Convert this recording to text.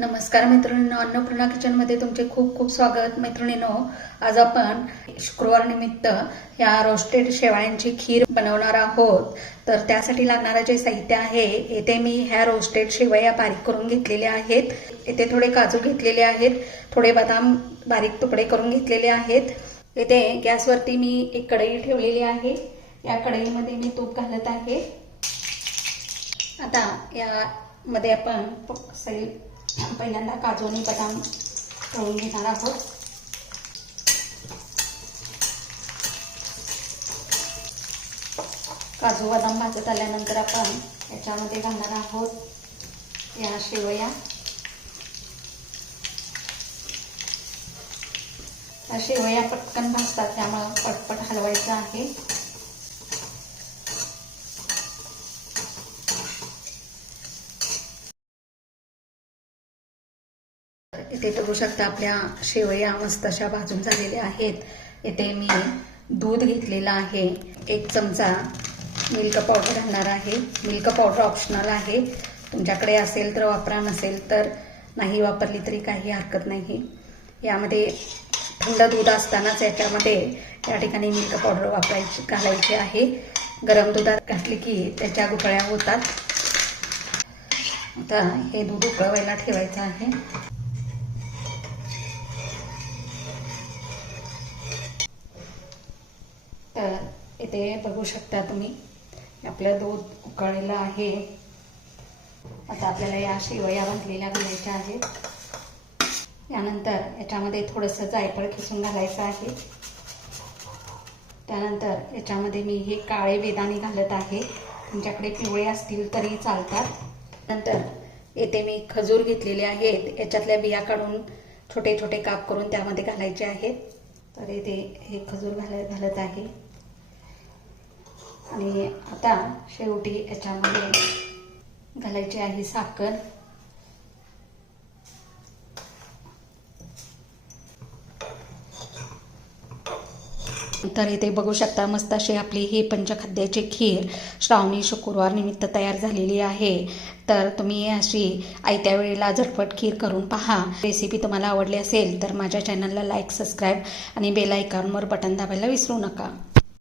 नमस्कार मैत्रिणींनो, अन्नपूर्णा किचनमध्ये तुमचे खूप खूप स्वागत. मैत्रिणींनो, आज आपण शुक्रवार निमित्त या रोस्टेड शेवाळ्यांची खीर बनवणार आहोत. तर त्यासाठी लागणारे जे साहित्य आहे, येथे मी ह्या रोस्टेड शेवया बारीक करून घेतलेल्या आहेत. येथे थोडे काजू घेतलेले आहेत, थोडे बदाम बारीक तुकडे करून घेतलेले आहेत. येथे गॅसवरती मी एक कढई ठेवलेली आहे. या कढईमध्ये मी तूप घालत आहे. आता यामध्ये आपण पहिल्यांदा काजू आणि बदाम तळून घेणार आहोत. काजू बदाम भाजत आल्यानंतर आपण याच्यामध्ये घालणार आहोत या शेवया. या शेवया पटकन भाजतात, त्यामुळे पटपट हलवायचं आहे. इथे बघू शकता आपल्या शेवया मस्त अशा भाजून झालेल्या आहेत. इथे मी दूध घेतलेलं आहे. 1 चमचा मिल्क पावडर घालणार आहे. मिल्क पावडर ऑप्शनल आहे, तुमच्याकडे असेल तर वापरा, नसेल तर नाही वापरली तरी काही हरकत नाही. यामध्ये थंड दूध असतानाच या ठिकाणी मिल्क पावडर घालायची आहे. गरम दुधात घातली की त्याच्या गुठळ्या होतात. आता हे दूध उकळवायला ठेवायचं आहे. तर इथे बघू शकता तुम्ही, आपलं दूध उकळलेलं आहे. आता आपल्याला या शेवया भाजलेल्या घालायच्या आहेत. यानंतर याच्यामध्ये थोडंसं जायफळ खिसून घालायचं आहे. त्यानंतर याच्यामध्ये मी हे काळे बेदाणे घालत आहे, तुमच्याकडे पिवळे असतील तरी चालतात. नंतर येथे मी खजूर घेतलेले आहेत. याच्यातल्या बिया काढून छोटे छोटे काप करून त्यामध्ये घालायचे आहेत. तर इथे हे खजूर घालत आहे. आणि आता शेवटी याच्यामध्ये घालायची आहे साखर. तर इथे बघू शकता मस्त अशी आपली ही पंचखाद्याची खीर श्रावणी शुक्रवार निमित्त तयार झालेली आहे. तर तुम्ही अशी आयत्या वेळेला झटपट खीर करून पहा. रेसिपी तुम्हाला आवडली असेल तर माझ्या चॅनलला लाईक, सबस्क्राईब आणि बेल आयकॉनवर बटन दाबायला विसरू नका.